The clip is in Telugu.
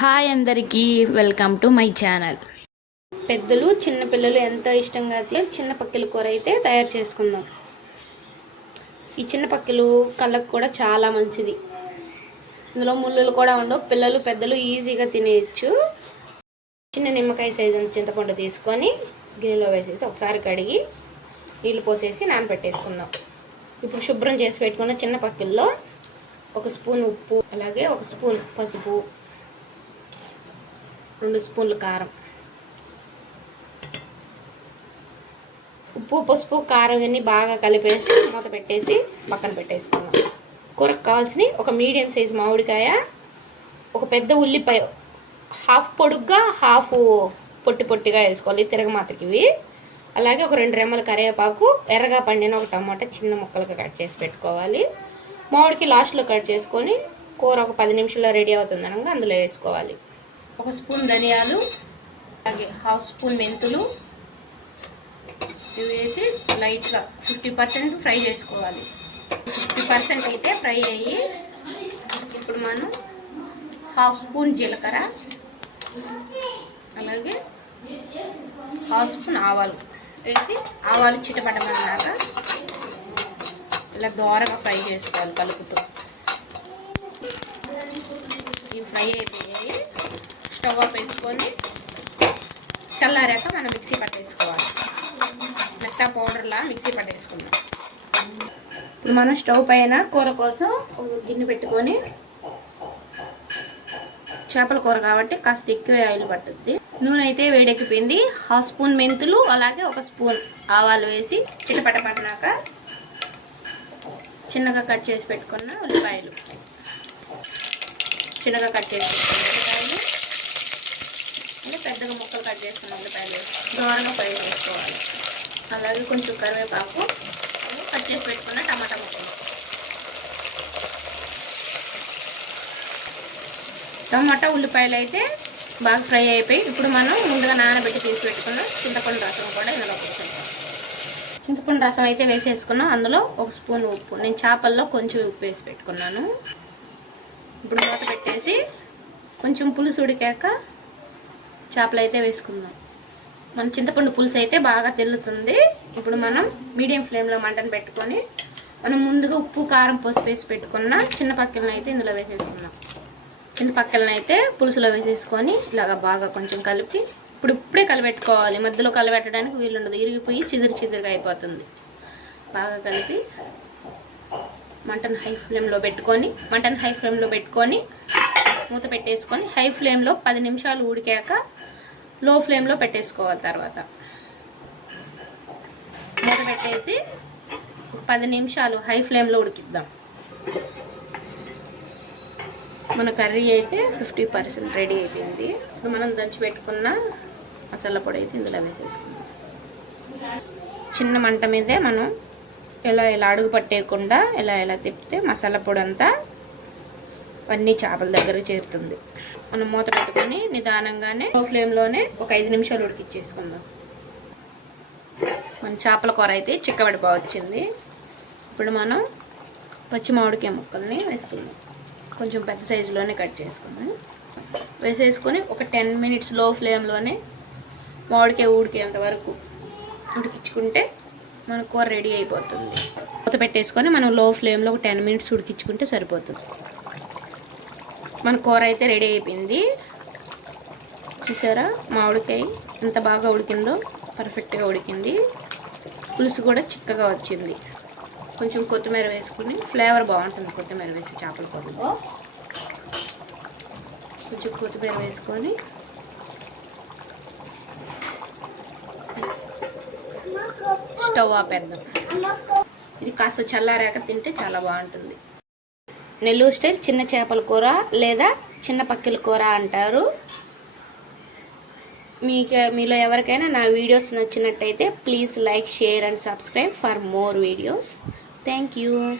హాయ్ అందరికీ, వెల్కమ్ టు మై ఛానల్. పెద్దలు చిన్నపిల్లలు ఎంతో ఇష్టంగా చిన్న పక్కిల కూర అయితే తయారు చేసుకుందాం. ఈ చిన్న పక్కిలు కళ్ళకు కూడా చాలా మంచిది. ఇందులో ముళ్ళులు కూడా ఉండవు. పిల్లలు పెద్దలు ఈజీగా తినేయచ్చు. చిన్న నిమ్మకాయ సైజు చింతపండు తీసుకొని గిన్నెలో వేసేసి ఒకసారి కడిగి నీళ్ళు పోసేసి నానబెట్టేసుకుందాం. ఇప్పుడు శుభ్రం చేసి పెట్టుకున్న చిన్న పక్కిల్లో ఒక స్పూన్ ఉప్పు, అలాగే ఒక స్పూన్ పసుపు, 2 స్పూన్లు కారం, ఉప్పు పసుపు కారం అన్నీ బాగా కలిపేసి మూత పెట్టేసి పక్కన పెట్టేసుకుందాం. కూరకు కావాల్సిన ఒక మీడియం సైజు మామిడికాయ, ఒక పెద్ద ఉల్లిపాయ హాఫ్ పొడుగ్గా హాఫ్ పొట్టి పొట్టిగా వేసుకోవాలి తిరగమాతకి ఇవి. అలాగే ఒక 2 రెమ్మల కరివేపాకు, ఎర్రగా పండిన ఒక టమాటా చిన్న ముక్కలుగా కట్ చేసి పెట్టుకోవాలి. మామిడికి లాస్ట్లో కట్ చేసుకొని కూర ఒక 10 నిమిషాల్లో రెడీ అవుతుంది అనగా అందులో వేసుకోవాలి. ఒక స్పూన్ ధనియాలు, అలాగే హాఫ్ స్పూన్ మెంతులు ఇవి వేసి లైట్గా 50% ఫ్రై చేసుకోవాలి. 50% అయితే ఫ్రై అయ్యి ఇప్పుడు మనం హాఫ్ స్పూన్ జీలకర్ర, అలాగే హాఫ్ స్పూన్ ఆవాలు వేసి ఆవాలు చిటపటమన్నాక ఇలా దోరగా ఫ్రై చేసుకోవాలి కలుపుతూ. ఇవి ఫ్రై అయిపోయాయి. స్టవ్ ఆఫ్ వేసుకొని చల్లారాక మనం మిక్సీ పట్టేసుకోవాలి. మెత్త పౌడర్లా మిక్సీ పట్టేసుకుందాం. ఇప్పుడు మనం స్టవ్ పైన కూర కోసం ఒక గిన్నె పెట్టుకొని, చేపల కూర కాబట్టి కాస్త ఎక్కువ ఆయిల్ పట్టుద్ది. నూనె అయితే వేడెక్కిపోయింది. హాఫ్ స్పూన్ మెంతులు, అలాగే ఒక స్పూన్ ఆవాలు వేసి చిటపట పట్టినాక చిన్నగా కట్ చేసి పెట్టుకున్న ఉల్లిపాయలు, చిన్నగా కట్ చేసి పెట్టుకున్న ఉల్లిపాయలు, అంటే పెద్దగా ముక్కలు కట్ చేసుకున్న ఉల్లిపాయలు దూరంగా ఫ్రై చేసుకోవాలి. అలాగే కొంచెం కరివేపాకు, కట్ చేసి పెట్టుకున్న టమాటా ముక్కలు. టమాటా ఉల్లిపాయలు అయితే బాగా ఫ్రై అయిపోయి ఇప్పుడు మనం ముందుగా నానబెట్టి తీసి పెట్టుకున్న చింతపండు రసం కూడా ఇందులో వేసుకుంటాం. చింతపండు రసం అయితే వేసేసుకున్నాం. అందులో ఒక స్పూన్ ఉప్పు, నేను చేపల్లో కొంచెం ఉప్పు వేసి పెట్టుకున్నాను. ఇప్పుడు మూత పెట్టేసి కొంచెం పులుసు ఉడికాక చేపలు అయితే వేసుకుందాం. మన చింతపండు పులుసు అయితే బాగా తెల్లుతుంది. ఇప్పుడు మనం మీడియం ఫ్లేమ్లో మంటను పెట్టుకొని మనం ముందుగా ఉప్పు కారం పసుపు వేసి పెట్టుకున్న చిన్న పక్కలను అయితే ఇందులో వేసేసుకుందాం. చిన్న పక్కలను అయితే పులుసులో వేసేసుకొని ఇలాగ బాగా కొంచెం కలిపి ఇప్పుడే కలిపెట్టుకోవాలి. మధ్యలో కలిపెట్టడానికి వీలుండదు, ఇరిగిపోయి చిదురుగా అయిపోతుంది. బాగా కలిపి మంటను హై ఫ్లేమ్లో పెట్టుకొని మూత పెట్టేసుకొని హై ఫ్లేమ్లో 10 నిమిషాలు ఉడికాక లో ఫ్లేమ్లో పెట్టేసుకోవాలి. తర్వాత మూత పెట్టేసి 10 నిమిషాలు హై ఫ్లేమ్లో ఉడికిద్దాం. మన కర్రీ అయితే 50% రెడీ అయిపోయింది. ఇప్పుడు మనం దంచి పెట్టుకున్న మసాలా పొడి అయితే ఇందులో వేసేసుకుందాం. చిన్న మంట మీదే మనం ఇలా అడుగు పట్టేయకుండా ఇలా తిప్పితే మసాలా పొడి అంతా అన్నీ చేపల దగ్గర చేరుతుంది. మనం మూత పెట్టుకొని నిదానంగానే లో ఫ్లేమ్లోనే ఒక 5 నిమిషాలు ఉడికిచ్చేసుకుందాం. మన చేపల కూర అయితే చిక్కబడిపోవచ్చింది. ఇప్పుడు మనం పచ్చి మామిడికాయ ముక్కల్ని వేసుకుందాం. కొంచెం పెద్ద సైజులోనే కట్ చేసుకుందాం. వేసేసుకొని ఒక 10 మినిట్స్ లో ఫ్లేమ్లోనే మామిడికాయ ఉడికేంత వరకు ఉడికించుకుంటే మన కూర రెడీ అయిపోతుంది. మూత పెట్టేసుకొని మనం లో ఫ్లేమ్లో ఒక 10 మినిట్స్ ఉడికించుకుంటే సరిపోతుంది. మన కూర అయితే రెడీ అయిపోయింది. చూసారా మామిడికాయ ఎంత బాగా ఉడికిందో, పర్ఫెక్ట్గా ఉడికింది. పులుసు కూడా చిక్కగా వచ్చింది. కొంచెం కొత్తిమీర వేసుకుని ఫ్లేవర్ బాగుంటుంది. కొత్తిమీర వేసి చేపల కూరలో కొంచెం కొత్తిమీర వేసుకొని స్టవ్ ఆపేద్దాం. ఇది కాస్త చల్లారాక తింటే చాలా బాగుంటుంది. నెల్లూరు స్టైల్ చిన్న చేపల కూర లేదా చిన్న పక్కిల కూర అంటారు. మీలో ఎవరికైనా నా వీడియోస్ నచ్చినట్టయితే please like, share and subscribe for more videos. Thank you.